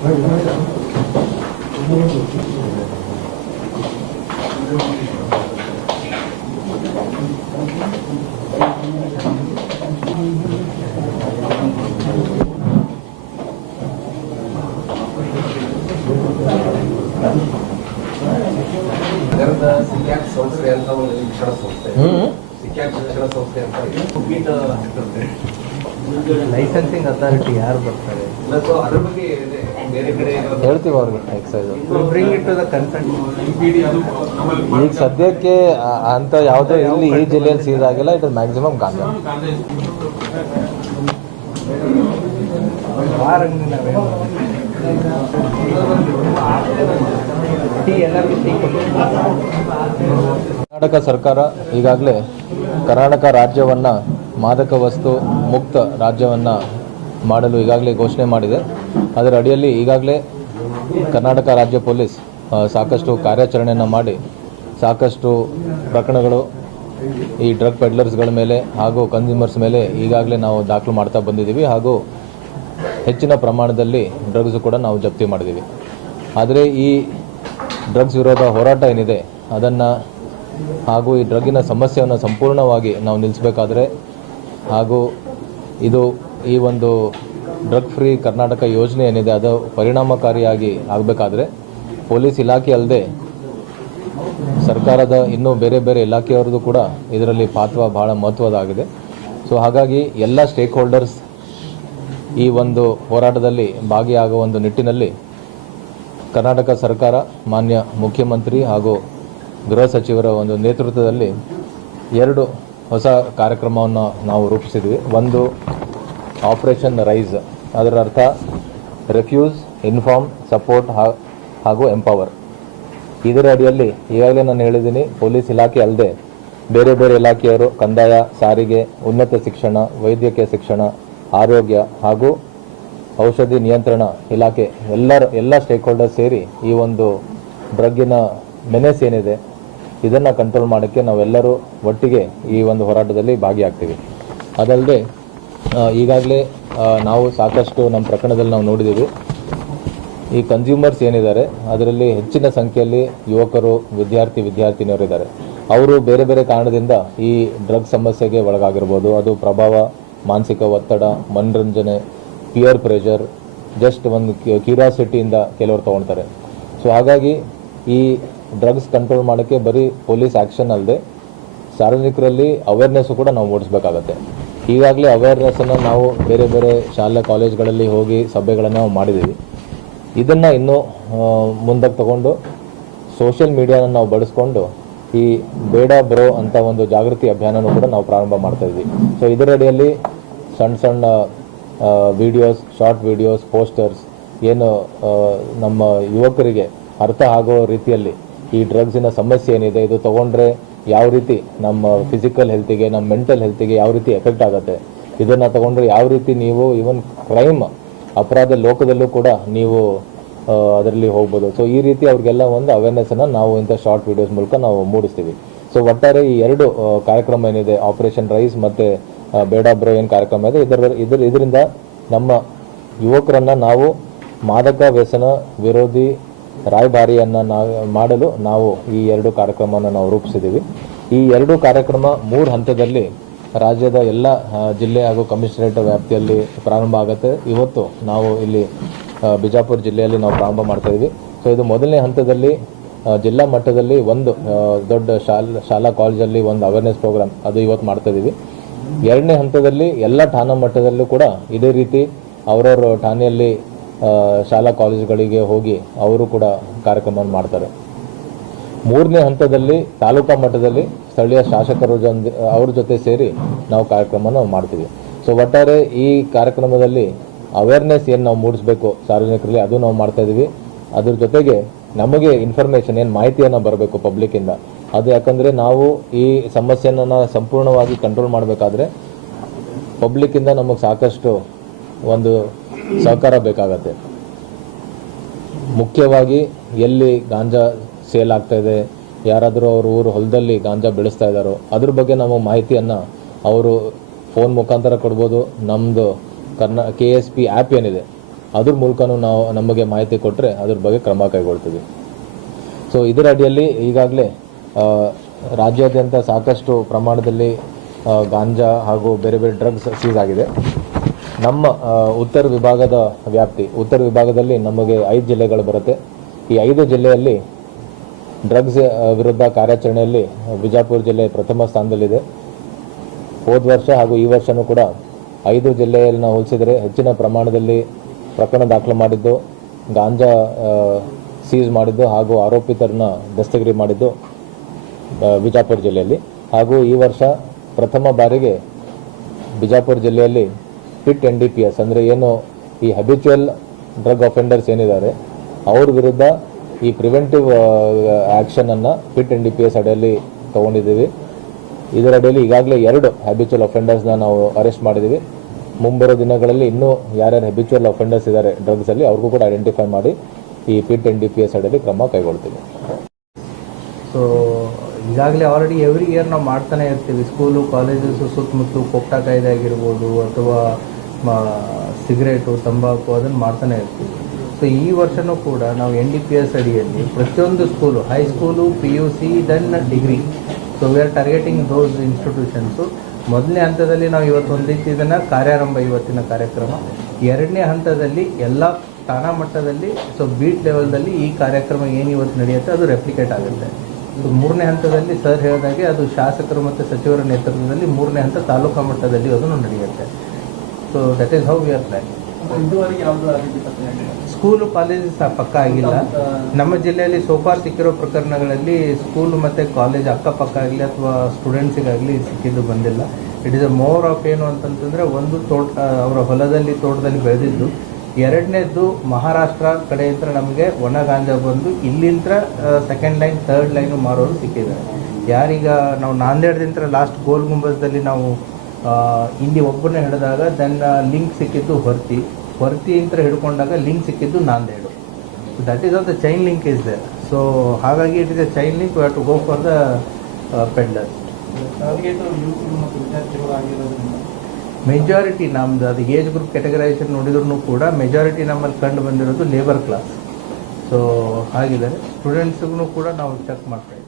ನಗರದ ಸಿಕ್ಯಾಟ್ ಸಂಸ್ಥೆ ಅಂತ ಒಂದು ಶಿಕ್ಷಣ ಸಂಸ್ಥೆ, ಸಿಕ್ಯಾಟ್ ಶಿಕ್ಷಣ ಸಂಸ್ಥೆ ಅಂತ ಲೈಸೆನ್ಸಿಂಗ್ ಅಥಾರಿಟಿ ಯಾರು ಬರ್ತಾರೆ ಅದ್ರ ಬಗ್ಗೆ ಬೇರೆ ಕಡೆ ಹೇಳ್ತೀವಿ ಅವ್ರಿಗೆ excise bring it to the concern. ಈಗ ಸದ್ಯಕ್ಕೆ ಅಂತ ಯಾವುದೇ ಇಲ್ಲಿ ಈ ಜಿಲ್ಲೆಯಲ್ಲಿ ಸೀಸ್ ಆಗಿಲ್ಲ. It is maximum ganja. Karnataka ಸರ್ಕಾರ ಈಗಾಗಲೇ ಕರ್ನಾಟಕ ರಾಜ್ಯವನ್ನು ಮಾದಕ ವಸ್ತು ಮುಕ್ತ ರಾಜ್ಯವನ್ನು ಮಾಡಲು ಈಗಾಗಲೇ ಘೋಷಣೆ ಮಾಡಿದೆ. ಅದರ ಅಡಿಯಲ್ಲಿ ಈಗಾಗಲೇ ಕರ್ನಾಟಕ ರಾಜ್ಯ ಪೊಲೀಸ್ ಸಾಕಷ್ಟು ಕಾರ್ಯಾಚರಣೆಯನ್ನು ಮಾಡಿ ಸಾಕಷ್ಟು ಪ್ರಕರಣಗಳು ಈ ಡ್ರಗ್ ಪೆಡ್ಲರ್ಸ್ಗಳ ಮೇಲೆ ಹಾಗೂ ಕನ್ಸ್ಯೂಮರ್ಸ್ ಮೇಲೆ ಈಗಾಗಲೇ ನಾವು ದಾಖಲು ಮಾಡ್ತಾ ಬಂದಿದ್ದೀವಿ. ಹಾಗೂ ಹೆಚ್ಚಿನ ಪ್ರಮಾಣದಲ್ಲಿ ಡ್ರಗ್ಸ್ ಕೂಡ ನಾವು ಜಪ್ತಿ ಮಾಡಿದ್ದೀವಿ. ಆದರೆ ಈ ಡ್ರಗ್ಸ್ ವಿರೋಧ ಹೋರಾಟ ಏನಿದೆ ಅದನ್ನು ಹಾಗೂ ಈ ಡ್ರಗ್ಗಿನ ಸಮಸ್ಯೆಯನ್ನು ಸಂಪೂರ್ಣವಾಗಿ ನಾವು ನಿಲ್ಲಿಸಬೇಕಾದ್ರೆ ಹಾಗೂ ಇದು ಈ ಒಂದು ಡ್ರಗ್ ಫ್ರೀ ಕರ್ನಾಟಕ ಯೋಜನೆ ಏನಿದೆ ಅದು ಪರಿಣಾಮಕಾರಿಯಾಗಿ ಆಗಬೇಕಾದ್ರೆ ಪೊಲೀಸ್ ಇಲಾಖೆ ಅಲ್ಲದೆ ಸರ್ಕಾರದ ಇನ್ನೂ ಬೇರೆ ಬೇರೆ ಇಲಾಖೆಯವರದ್ದು ಕೂಡ ಇದರಲ್ಲಿ ಪಾತ್ರ ಭಾಳ ಮಹತ್ವದಾಗಿದೆ. ಸೊ ಹಾಗಾಗಿ ಎಲ್ಲ ಸ್ಟೇಕ್ ಹೋಲ್ಡರ್ಸ್ ಈ ಒಂದು ಹೋರಾಟದಲ್ಲಿ ಭಾಗಿಯಾಗುವ ಒಂದು ನಿಟ್ಟಿನಲ್ಲಿ ಕರ್ನಾಟಕ ಸರ್ಕಾರ ಮಾನ್ಯ ಮುಖ್ಯಮಂತ್ರಿ ಹಾಗೂ ಗೃಹ ಸಚಿವರ ಒಂದು ನೇತೃತ್ವದಲ್ಲಿ 2 ಹೊಸ ಕಾರ್ಯಕ್ರಮವನ್ನು ನಾವು ರೂಪಿಸಿದ್ವಿ. ಒಂದು ಆಪರೇಷನ್ ರೈಸ್, ಅದರ ಅರ್ಥ ರೆಫ್ಯೂಸ್, ಇನ್ಫಾರ್ಮ್, ಸಪೋರ್ಟ್ ಹಾಗೂ ಎಂಪವರ್. ಇದರ ಅಡಿಯಲ್ಲಿ ಈಗಾಗಲೇ ನಾನು ಹೇಳಿದ್ದೀನಿ, ಪೊಲೀಸ್ ಇಲಾಖೆ ಅಲ್ಲದೆ ಬೇರೆ ಬೇರೆ ಇಲಾಖೆಯವರು ಕಂದಾಯ, ಸಾರಿಗೆ, ಉನ್ನತ ಶಿಕ್ಷಣ, ವೈದ್ಯಕೀಯ ಶಿಕ್ಷಣ, ಆರೋಗ್ಯ ಹಾಗೂ ಔಷಧಿ ನಿಯಂತ್ರಣ ಇಲಾಖೆ ಎಲ್ಲ ಸ್ಟೇಕ್ ಹೋಲ್ಡರ್ಸ್ ಸೇರಿ ಈ ಒಂದು ಡ್ರಗ್ಗಿನ ಮೆನೆಸ್ ಏನಿದೆ ಇದನ್ನು ಕಂಟ್ರೋಲ್ ಮಾಡೋಕ್ಕೆ ನಾವೆಲ್ಲರೂ ಒಟ್ಟಿಗೆ ಈ ಒಂದು ಹೋರಾಟದಲ್ಲಿ ಭಾಗಿಯಾಗ್ತೀವಿ. ಅದಲ್ಲದೆ ಈಗಾಗಲೇ ನಾವು ಸಾಕಷ್ಟು ನಮ್ಮ ಪ್ರಕರಣದಲ್ಲಿ ನಾವು ನೋಡಿದ್ದೀವಿ, ಈ ಕನ್ಸ್ಯೂಮರ್ಸ್ ಏನಿದ್ದಾರೆ ಅದರಲ್ಲಿ ಹೆಚ್ಚಿನ ಸಂಖ್ಯೆಯಲ್ಲಿ ಯುವಕರು, ವಿದ್ಯಾರ್ಥಿನಿಯರಿದ್ದಾರೆ. ಅವರು ಬೇರೆ ಬೇರೆ ಕಾರಣದಿಂದ ಈ ಡ್ರಗ್ ಸಮಸ್ಯೆಗೆ ಒಳಗಾಗಿರ್ಬೋದು. ಅದು ಪ್ರಭಾವ, ಮಾನಸಿಕ ಒತ್ತಡ, ಮನರಂಜನೆ, ಪಿಯರ್ ಪ್ರೆಷರ್, ಜಸ್ಟ್ ಒಂದು ಕ್ಯೂರಿಯಾಸಿಟಿಯಿಂದ ಕೆಲವರು ತೊಗೊಳ್ತಾರೆ. ಸೊ ಹಾಗಾಗಿ ಈ ಡ್ರಗ್ಸ್ ಕಂಟ್ರೋಲ್ ಮಾಡೋಕ್ಕೆ ಬರೀ ಪೊಲೀಸ್ ಆ್ಯಕ್ಷನ್ ಅಲ್ಲದೆ ಸಾರ್ವಜನಿಕರಲ್ಲಿ ಅವೇರ್ನೆಸ್ಸು ಕೂಡ ನಾವು ಮೂಡಿಸಬೇಕಾಗತ್ತೆ. ಈಗಾಗಲೇ ಅವೇರ್ನೆಸ್ಸನ್ನು ನಾವು ಬೇರೆ ಬೇರೆ ಶಾಲಾ ಕಾಲೇಜ್ಗಳಲ್ಲಿ ಹೋಗಿ ಸಭೆಗಳನ್ನು ನಾವು ಮಾಡಿದ್ದೀವಿ. ಇದನ್ನು ಇನ್ನೂ ಮುಂದಕ್ಕೆ ತಗೊಂಡು ಸೋಷಿಯಲ್ ಮೀಡಿಯಾನ ನಾವು ಬಳಸ್ಕೊಂಡು ಈ ಬೇಡ ಬ್ರೋ ಅಂತ ಒಂದು ಜಾಗೃತಿ ಅಭಿಯಾನನೂ ಕೂಡ ನಾವು ಪ್ರಾರಂಭ ಮಾಡ್ತಾಯಿದ್ವಿ. ಸೊ ಇದರ ಅಡಿಯಲ್ಲಿ ಸಣ್ಣ ವಿಡಿಯೋಸ್, ಶಾರ್ಟ್ ವಿಡಿಯೋಸ್, ಪೋಸ್ಟರ್ಸ್ ಏನು ನಮ್ಮ ಯುವಕರಿಗೆ ಅರ್ಥ ಆಗೋ ರೀತಿಯಲ್ಲಿ ಈ ಡ್ರಗ್ಸಿನ ಸಮಸ್ಯೆ ಏನಿದೆ, ಇದು ತೊಗೊಂಡ್ರೆ ಯಾವ ರೀತಿ ನಮ್ಮ ಫಿಸಿಕಲ್ ಹೆಲ್ತಿಗೆ, ನಮ್ಮ ಮೆಂಟಲ್ ಹೆಲ್ತಿಗೆ ಯಾವ ರೀತಿ ಎಫೆಕ್ಟ್ ಆಗುತ್ತೆ, ಇದನ್ನು ತೊಗೊಂಡ್ರೆ ಯಾವ ರೀತಿ ನೀವು ಈವನ್ ಕ್ರೈಮ್ ಅಪರಾಧ ಲೋಕದಲ್ಲೂ ಕೂಡ ನೀವು ಅದರಲ್ಲಿ ಹೋಗ್ಬೋದು. ಸೊ ಈ ರೀತಿ ಅವ್ರಿಗೆಲ್ಲ ಒಂದು ಅವೇರ್ನೆಸ್ಸನ್ನು ನಾವು ಇಂಥ ಶಾರ್ಟ್ ವಿಡಿಯೋಸ್ ಮೂಲಕ ನಾವು ಮೂಡಿಸ್ತೀವಿ. ಸೊ ಒಟ್ಟಾರೆ ಈ 2 ಕಾರ್ಯಕ್ರಮ ಏನಿದೆ, ಆಪರೇಷನ್ ರೈಸ್ ಮತ್ತು ಬೇಡ ಬ್ರೋ ಏನು ಕಾರ್ಯಕ್ರಮ ಇದೆ, ಇದರಿಂದ ನಮ್ಮ ಯುವಕರನ್ನು ನಾವು ಮಾದಕ ವ್ಯಸನ ವಿರೋಧಿ ರಾಯಭಾರಿಯನ್ನು ಮಾಡಲು ನಾವು ಈ 2 ಕಾರ್ಯಕ್ರಮವನ್ನು ನಾವು ರೂಪಿಸಿದ್ದೀವಿ. ಈ 2 ಕಾರ್ಯಕ್ರಮ 3 ಹಂತದಲ್ಲಿ ರಾಜ್ಯದ ಎಲ್ಲ ಜಿಲ್ಲೆ ಹಾಗೂ ಕಮಿಷನರೇಟ್ ವ್ಯಾಪ್ತಿಯಲ್ಲಿ ಪ್ರಾರಂಭ ಆಗುತ್ತೆ. ಇವತ್ತು ನಾವು ಇಲ್ಲಿ ಬಿಜಾಪುರ ಜಿಲ್ಲೆಯಲ್ಲಿ ನಾವು ಪ್ರಾರಂಭ ಮಾಡ್ತಾಯಿದ್ವಿ. ಸೊ ಇದು ಮೊದಲನೇ ಹಂತದಲ್ಲಿ ಜಿಲ್ಲಾ ಮಟ್ಟದಲ್ಲಿ ಒಂದು ದೊಡ್ಡ ಶಾಲಾ ಕಾಲೇಜಲ್ಲಿ ಒಂದು ಅವೇರ್ನೆಸ್ ಪ್ರೋಗ್ರಾಮ್ ಅದು ಇವತ್ತು ಮಾಡ್ತಾಯಿದ್ದೀವಿ. 2ನೇ ಹಂತದಲ್ಲಿ ಎಲ್ಲ ಠಾಣಾ ಮಟ್ಟದಲ್ಲೂ ಕೂಡ ಇದೇ ರೀತಿ ಅವರವ್ರ ಠಾಣೆಯಲ್ಲಿ ಶಾಲಾ ಕಾಲೇಜುಗಳಿಗೆ ಹೋಗಿ ಅವರು ಕೂಡ ಕಾರ್ಯಕ್ರಮವನ್ನು ಮಾಡ್ತಾರೆ. 3ನೇ ಹಂತದಲ್ಲಿ ತಾಲೂಕಾ ಮಟ್ಟದಲ್ಲಿ ಸ್ಥಳೀಯ ಶಾಸಕರು ಅವ್ರ ಜೊತೆ ಸೇರಿ ನಾವು ಕಾರ್ಯಕ್ರಮನ ಮಾಡ್ತೀವಿ. ಸೊ ಒಟ್ಟಾರೆ ಈ ಕಾರ್ಯಕ್ರಮದಲ್ಲಿ ಅವೇರ್ನೆಸ್ ಏನು ನಾವು ಮೂಡಿಸ್ಬೇಕು ಸಾರ್ವಜನಿಕರಲ್ಲಿ ಅದು ನಾವು ಮಾಡ್ತಾಯಿದ್ದೀವಿ. ಅದ್ರ ಜೊತೆಗೆ ನಮಗೆ ಇನ್ಫಾರ್ಮೇಷನ್ ಏನು ಮಾಹಿತಿಯನ್ನು ಬರಬೇಕು ಪಬ್ಲಿಕ್ಕಿಂದ, ಅದು ಯಾಕಂದರೆ ನಾವು ಈ ಸಮಸ್ಯೆಯನ್ನು ಸಂಪೂರ್ಣವಾಗಿ ಕಂಟ್ರೋಲ್ ಮಾಡಬೇಕಾದ್ರೆ ಪಬ್ಲಿಕ್ಕಿಂದ ನಮಗೆ ಸಾಕಷ್ಟು ಒಂದು ಸಹಕಾರ ಬೇಕಾಗತ್ತೆ. ಮುಖ್ಯವಾಗಿ ಎಲ್ಲಿ ಗಾಂಜಾ ಸೇಲ್ ಆಗ್ತಾಯಿದೆ, ಯಾರಾದರೂ ಅವ್ರ ಊರು ಹೊಲದಲ್ಲಿ ಗಾಂಜಾ ಬೆಳೆಸ್ತಾ ಇದ್ದಾರೋ ಅದ್ರ ಬಗ್ಗೆ ನಮ್ಮ ಮಾಹಿತಿಯನ್ನು ಅವರು ಫೋನ್ ಮುಖಾಂತರ ಕೊಡ್ಬೋದು. ನಮ್ಮದು KSP ಆ್ಯಪ್ ಏನಿದೆ ಅದ್ರ ಮೂಲಕನೂ ನಾವು ನಮಗೆ ಮಾಹಿತಿ ಕೊಟ್ಟರೆ ಅದ್ರ ಬಗ್ಗೆ ಕ್ರಮ ಕೈಗೊಳ್ತೀವಿ. ಸೊ ಇದರ ಅಡಿಯಲ್ಲಿ ಈಗಾಗಲೇ ರಾಜ್ಯಾದ್ಯಂತ ಸಾಕಷ್ಟು ಪ್ರಮಾಣದಲ್ಲಿ ಗಾಂಜಾ ಹಾಗೂ ಬೇರೆ ಬೇರೆ ಡ್ರಗ್ಸ್ ಸೀಸ್ ಆಗಿದೆ. ನಮ್ಮ ಉತ್ತರ ವಿಭಾಗದ ವ್ಯಾಪ್ತಿ, ಉತ್ತರ ವಿಭಾಗದಲ್ಲಿ ನಮಗೆ 5 ಜಿಲ್ಲೆಗಳು ಬರುತ್ತೆ. ಈ 5 ಜಿಲ್ಲೆಯಲ್ಲಿ ಡ್ರಗ್ಸ್ ವಿರುದ್ಧ ಕಾರ್ಯಾಚರಣೆಯಲ್ಲಿ ಬಿಜಾಪುರ ಜಿಲ್ಲೆ ಪ್ರಥಮ ಸ್ಥಾನದಲ್ಲಿದೆ. ಹೋದ ವರ್ಷ ಹಾಗೂ ಈ ವರ್ಷವೂ ಕೂಡ 5 ಜಿಲ್ಲೆಯನ್ನು ಹೋಲಿಸಿದರೆ ಹೆಚ್ಚಿನ ಪ್ರಮಾಣದಲ್ಲಿ ಪ್ರಕರಣ ದಾಖಲು ಮಾಡಿದ್ದು, ಗಾಂಜಾ ಸೀಸ್ ಮಾಡಿದ್ದು ಹಾಗೂ ಆರೋಪಿತರನ್ನ ದಸ್ತಗಿರಿ ಮಾಡಿದ್ದು ಬಿಜಾಪುರ ಜಿಲ್ಲೆಯಲ್ಲಿ. ಹಾಗೂ ಈ ವರ್ಷ ಪ್ರಥಮ ಬಾರಿಗೆ ಬಿಜಾಪುರ ಜಿಲ್ಲೆಯಲ್ಲಿ ಪಿಟ್ NDPS ಅಂದರೆ ಏನು ಈ ಹ್ಯಾಬಿಚುವಲ್ ಡ್ರಗ್ ಅಫೆಂಡರ್ಸ್ ಏನಿದ್ದಾರೆ ಅವ್ರ ವಿರುದ್ಧ ಈ ಪ್ರಿವೆಂಟಿವ್ ಆ್ಯಕ್ಷನನ್ನು ಪಿಟ್ NDPS ಅಡಿಯಲ್ಲಿ ತೊಗೊಂಡಿದ್ದೀವಿ. ಇದರ ಅಡಿಯಲ್ಲಿ ಈಗಾಗಲೇ 2 ಹ್ಯಾಬಿಚುವಲ್ ಅಫೆಂಡರ್ಸ್ನ ನಾವು ಅರೆಸ್ಟ್ ಮಾಡಿದ್ದೀವಿ. ಮುಂಬರೋ ದಿನಗಳಲ್ಲಿ ಇನ್ನೂ ಯಾರ್ಯಾರು ಹ್ಯಾಬಿಚುವಲ್ ಅಫೆಂಡರ್ಸ್ ಇದ್ದಾರೆ ಡ್ರಗ್ಸಲ್ಲಿ ಅವ್ರಿಗೂ ಕೂಡ ಐಡೆಂಟಿಫೈ ಮಾಡಿ ಈ ಪಿಟ್ NDPS ಅಡಿಯಲ್ಲಿ ಕ್ರಮ ಕೈಗೊಳ್ತೀವಿ. ಸೊ ಈಗಾಗಲೇ ಆಲ್ರೆಡಿ ಎವ್ರಿ ಇಯರ್ ನಾವು ಮಾಡ್ತಾನೆ ಇರ್ತೀವಿ. ಸ್ಕೂಲು ಕಾಲೇಜಸ್ ಸುತ್ತಮುತ್ತ ಕೋಕ್ಟಾ ಕಾಯ್ದೆ ಆಗಿರ್ಬೋದು ಅಥವಾ ಸಿಗರೇಟು ತಂಬಾಕು ಅದನ್ನು ಮಾಡ್ತಾನೆ ಇರ್ತೀವಿ. ಸೊ ಈ ವರ್ಷವೂ ಕೂಡ ನಾವು NDPS ಅಡಿಯಲ್ಲಿ ಪ್ರತಿಯೊಂದು school, high school, PUC then degree, so we are targeting those institutions. ಮೊದಲನೇ ಹಂತದಲ್ಲಿ ನಾವು ಇವತ್ತು ಒಂದಿತ್ತು ಇದನ್ನು ಕಾರ್ಯಾರಂಭ, ಇವತ್ತಿನ ಕಾರ್ಯಕ್ರಮ. 2ನೇ ಹಂತದಲ್ಲಿ ಎಲ್ಲ ಠಾಣಾ ಮಟ್ಟದಲ್ಲಿ, ಸೊ ಬೀಟ್ ಲೆವೆಲ್ದಲ್ಲಿ ಈ ಕಾರ್ಯಕ್ರಮ ಏನು ಇವತ್ತು ನಡೆಯುತ್ತೆ ಅದು ರೆಪ್ಲಿಕೇಟ್ ಆಗುತ್ತೆ. ಸೊ 3ನೇ ಹಂತದಲ್ಲಿ ಸರ್ ಹೇಳಿದಾಗೆ ಅದು ಶಾಸಕರು ಮತ್ತು ಸಚಿವರ ನೇತೃತ್ವದಲ್ಲಿ 3ನೇ ಹಂತ ತಾಲೂಕಾ ಮಟ್ಟದಲ್ಲಿ ಅದನ್ನು ನಡೆಯುತ್ತೆ. So that is how we are planning. School colleges ಪಕ್ಕ ಆಗಿಲ್ಲ. ನಮ್ಮ ಜಿಲ್ಲೆಯಲ್ಲಿ ಸೋಫಾರ್ ಸಿಕ್ಕಿರೋ ಪ್ರಕರಣಗಳಲ್ಲಿ ಸ್ಕೂಲು ಮತ್ತು ಕಾಲೇಜ್ ಅಕ್ಕಪಕ್ಕ ಆಗಲಿ ಅಥವಾ ಸ್ಟೂಡೆಂಟ್ಸಿಗಾಗಲಿ ಸಿಕ್ಕಿದ್ದು ಬಂದಿಲ್ಲ. It is a more of ಏನು ಅಂತಂತಂದರೆ, ಒಂದು ಅವರ ಹೊಲದಲ್ಲಿ ತೋಟದಲ್ಲಿ ಬೆಳೆದಿದ್ದು, 2ನೇದ್ದು ಮಹಾರಾಷ್ಟ್ರ ಕಡೆಯಿಂದ ನಮಗೆ ಒಣ ಗಾಂಜಾ ಬಂದು ಇಲ್ಲಿಂದ 2nd ಲೈನ್ 3rd ಲೈನು ಮಾರೋರು ಸಿಕ್ಕಿದ್ದಾರೆ. ಯಾರೀಗ ನಾವು ನಾಂದೇಡ್ದಿಂದ ಲಾಸ್ಟ್ ಗೋಲ್ ಗುಂಬಜ್ದಲ್ಲಿ ನಾವು ಇಲ್ಲಿ ಒಬ್ಬರನ್ನೇ ಹಿಡಿದಾಗ ದೆನ್ ಲಿಂಕ್ ಸಿಕ್ಕಿದ್ದು ಹೊರ್ತಿಯಿಂದ ಹಿಡ್ಕೊಂಡಾಗ ಲಿಂಕ್ ಸಿಕ್ಕಿದ್ದು Nanded. That is of the chain link is there. So ಹಾಗಾಗಿ it is a chain link, we have to go for the peddler. Majority ನಮ್ಮದು ಅದು ಏಜ್ ಗ್ರೂಪ್ ಕೆಟಗರೈಸೇಷನ್ ನೋಡಿದ್ರೂ ಕೂಡ ಮೆಜಾರಿಟಿ ನಮ್ಮಲ್ಲಿ ಕಂಡು ಬಂದಿರೋದು ಲೇಬರ್ ಕ್ಲಾಸ್. ಸೊ ಹಾಗಿದ್ದಾರೆ. ಸ್ಟೂಡೆಂಟ್ಸ್ಗೂ ಕೂಡ ನಾವು ಚೆಕ್ ಮಾಡ್ತಾ ಇದ್ದೀವಿ.